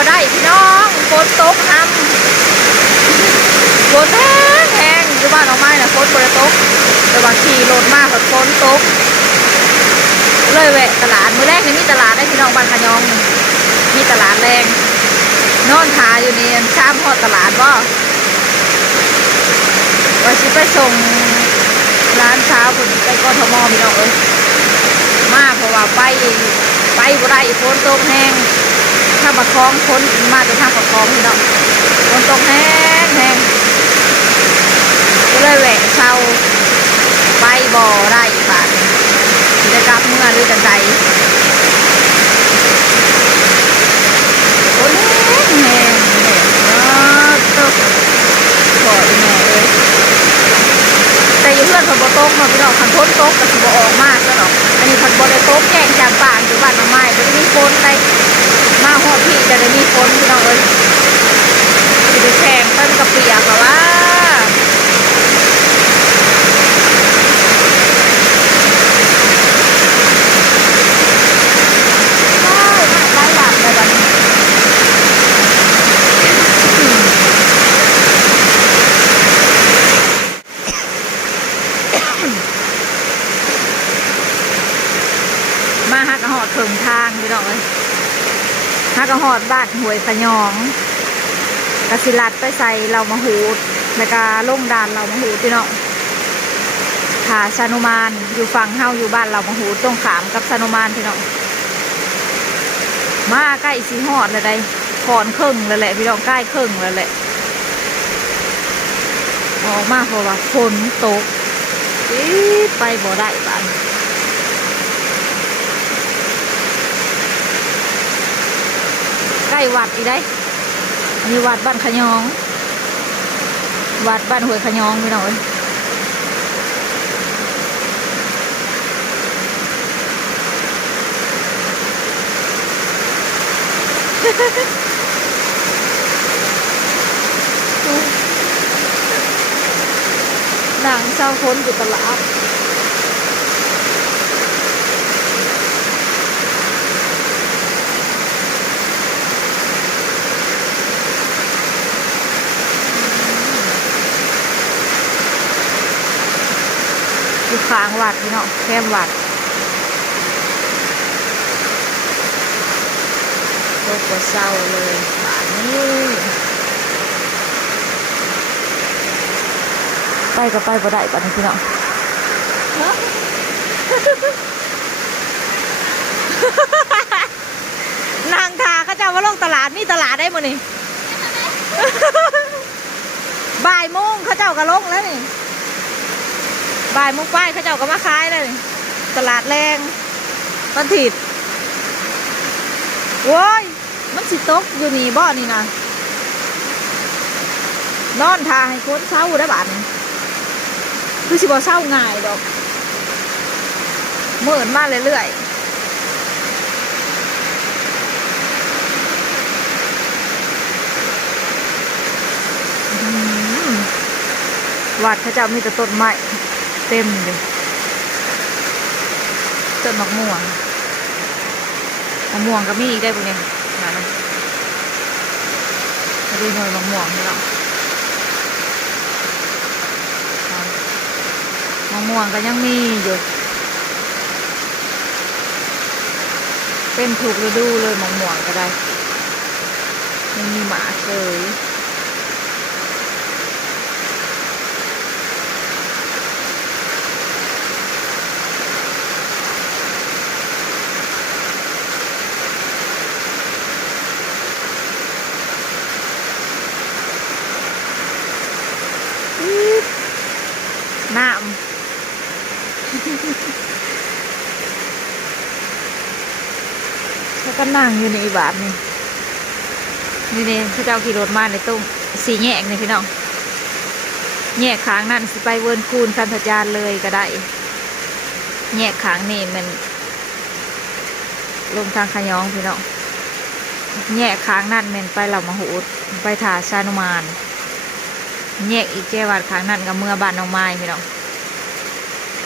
บ่ได้พี่น้องฝนตกฝนแห้งอยู่บ้านน้องไม้น่ะฝนบ่ได้ตกแต่ว่าขี่รถมาฝนตกเลยแวะตลาดมื้อแรกนี่มีตลาดได้พี่น้องบ้านขะยองมีตลาดแรงนอนทาอยู่นี่ข้ามฮอดตลาดบ่ว่าสิไปส่งร้านเช้าคนไปกทมพี่น้องเอ้ยมาเพราะว่าไปบ่ได้ฝนตกแห้งถ้าบักคองฝนมาจะทางบักคองพี่น้องฝนตกแห้งก็เลยแหวกเช้าไปบ่ได้บาดจะกลับเมื่อหรือจังใดฝนแห้งตกบ่อยแม่เลยแต่ยังเพื่อนเขาบ่ตกมาพี่น้องคันพ้นตกก็สิบ่ออกมาซะหรอกอันนี้คันบ่ได้ตกแจ้งจากบ้านอยู่บ้านน้องไม้บ่ได้มีฝนได้มาฮอดพี่จะได้มีฝนพี่น้องเอ้ยสิไปแข่งต้นกระเปียกว่ามาฮักกระหอดถึงทางพี่น้องเลยฮักกระหอดบ้านหวยขะยองกสิลัดไปใส่เรามาหูดแล้วก็ลงดานเรามาหูดพี่น้องผาชานุมานอยู่ฝั่งเฮาอยู่บ้านเรามาหูดตรงขามกับชานุมานพี่น้องมาใกล้สีหอดเลยได้ขอนครึ่งเลยแหละพี่น้องใกล้ครึ่งเลยแหละออกมาเพราะว่าฝนตกไปบ่ได้บ้านใกล้วัดอีได้มีวัดบ้านขะยองวัดบ้านห้วยขะยองพี่น้องนางเศร้าพ้นอยู่ตลาดอยู่ข้างวัดพี่น้องแคมวัดโคตรเศร้าเลยบ้านนี้ไปก็ไปบ่ได้บ้านนี้พี่น้องนางทาเขาจะมาลงตลาดมีตลาดได้มั้ยนี่บ่ายโมงเขาเจ้าก็ลงแล้วนี่บ่ายโมงป้ายเขาเจ้าก็มาขายเลยตลาดแรงต้นถิดโว้ยมันสิตกอยู่นี่บ่อนี่นะนอนทาให้คนเศร้าได้บ้านคือสิบ่เศร้าง่ายดอกเหมือนมาเรื่อยๆวัดเขาเจ้ามีแต่ต้นไม้เต็มเลยต้นมะม่วงก็มีอีกได้ปุ๊เนี่ยนะมาดูหน่อยมะม่วงนี่หรอมะม่วงก็ยังมีอยู่เป็นถูกฤดูเลยมะม่วงก็ได้ยังมีหมาเคยน้ำแล้วก็นั่งอยู่ในบาทนี่พี่เจ้าขี่รถมาในตุ้งสีแยกนี่พี่น้องแยกค้างนั่นสิไปเวิร์นคูนคันธจารเลยก็ได้แยกค้างนี่มันลงทางขยองพี่น้องแยกค้างนั่นมันไปเหล่ามาหูดไปถาชานุมานแยกอีกแก้วัดค้างนั่นกับเมื่อบ้านน้องไม้พี่น้อง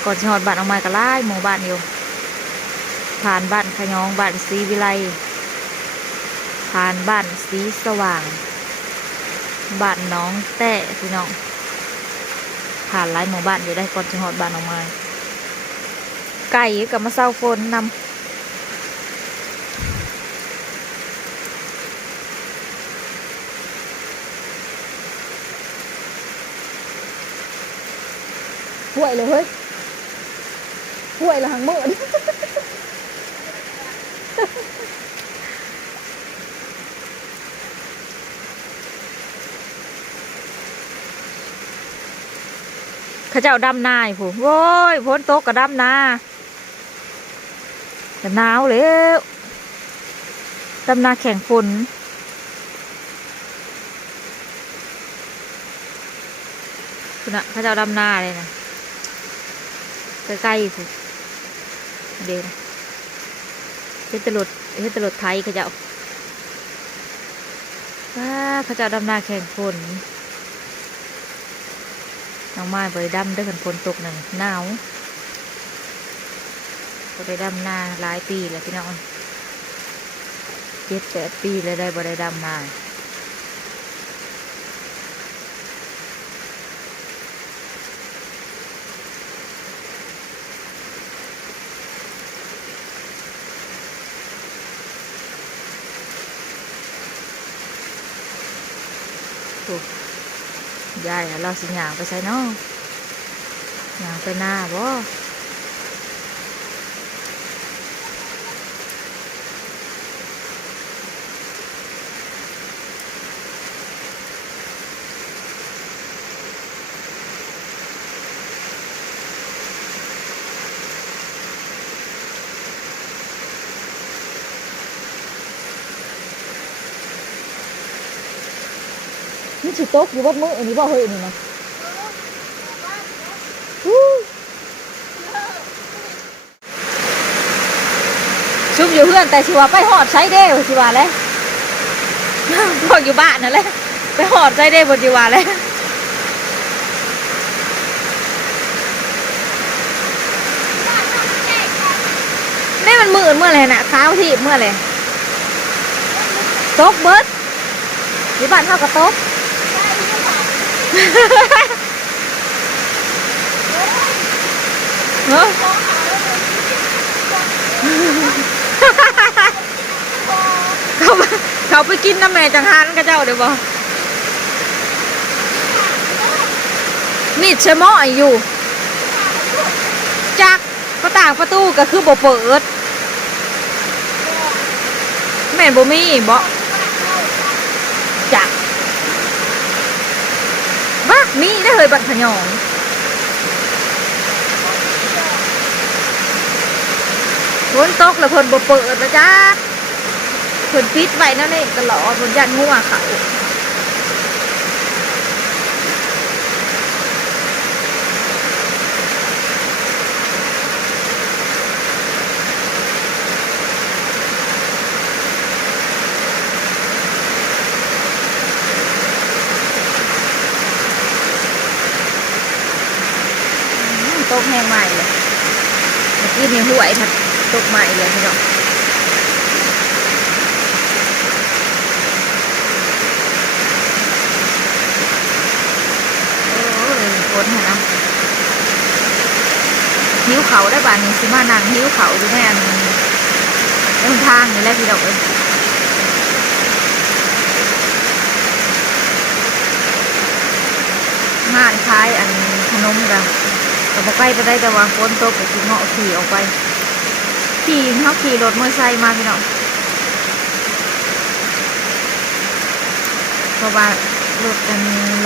ก่อนจะหอดบ้านน้องไม้ก็ไล่หมู่บ้านอยู่ผ่านบ้านขยองบ้านศรีวิไล ผ่านบ้านสีสว่างบ้านน้องแต้พี่น้องผ่านหลายหมู่บ้านอยู่ได้ก่อนจะหอดบ้านออกมาไก่กับมะเศร้าฝนนำห่วยเลยเฮ้ยห่วยเลยหังมืดเขาเจ้าดำนาอยู่ผมโว้ยฝนตกกับดำนาแต่หนาวแล้วดำนาแข่งฝนคุณน่ะเขาเจ้าดำนาเลยนะใกล้ๆผมเดี๋ยวเฮ็ดตลดไทยเขาเจ้าเขาเจ้าดำนาแข่งฝนน้องไม้บริดำด้วยกันฝนตกหนึ่งหนาวบริดำนาหลายปีแล้วพี่น้อง7-8 ปีแล้วได้บริดำนายายเราสิหยางไปใส่น้องหยางไปหน้าบ่นี่ฉีดโต๊ะอยู่ว่ามืออันนี้บ่เฮ้ยนี่นะชุบอยู่เพื่อนแต่ชิว่าไปหอดใช้เด้อชิว่าเลยพวกอยู่บ้านนั่นแหละไปหอดใช้เด้บนชิว่าเลยนี่มันมือเมื่อไรนะข้าวที่เมื่อไรโต๊ะเบิร์ดที่บ้านเท่ากับโต๊ะเนาะเขาไปกินน้ำแม่จังหานกับเจ้าเดี๋ยวบอกมีดเชมออยู่จักประต่างประตูก็คือบ่เปิดแม่นบ่มีบ่จักบ้ามีได้เลยบัตรขยองฝนตกแล้วเพิ่นบ่เปิดนะจ๊ะเพิ่นปิดไว้นั่นเองตลอดเพิ่นยันงัวเขาตกแห้งใหม่เลยเมื่อกี้นี่ห่วยผัดตกใหม่เลยพี่น้องฝนนะหิ้วเขาได้บ้านนี้สิมานั่งหิ้วเขาดูแม่นทางนี่แหละพี่ดอกเอ้ยงานคล้ายอันขนมกันแต่พอใกล้ไปได้แต่ว่าฝนตกก็ขี่เงาะขี่ออกไปเขาขี่รถมอเตอร์ไซค์มาพี่น้องเพราะว่าร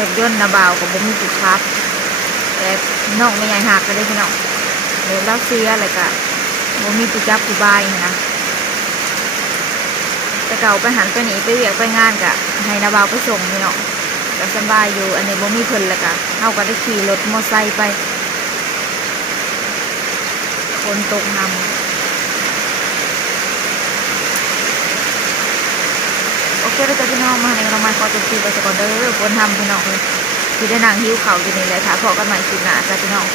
ถยนต์นะบ่าวกับบ่มีจุดชาร์จแต่น้องไม่ใหญ่หักก็ได้พี่น้องเดี๋ยวเราเสียอะไรกะบ่มีจุดจับจุดบายนะแต่เก่าไปหันไปหนีไปเวียกไปงานกะให้นะบ่าวไปส่งพี่น้องก็สบายอยู่อันนี้บ่มีเพิ่นแล้วกะเอาก็ได้ขี่รถมอเตอร์ไซค์ไปฝนตกนำโอเคแล้วจะพี่น้องมาในเรามาขอจบคลิปไปสักก่อนเด้อฝนทำพี่น้องเลยที่ได้นางหิ้วเขาอยู่นี่แหละค่ะพอกันใหม่คลิปหน้าจ้ะพี่น้อง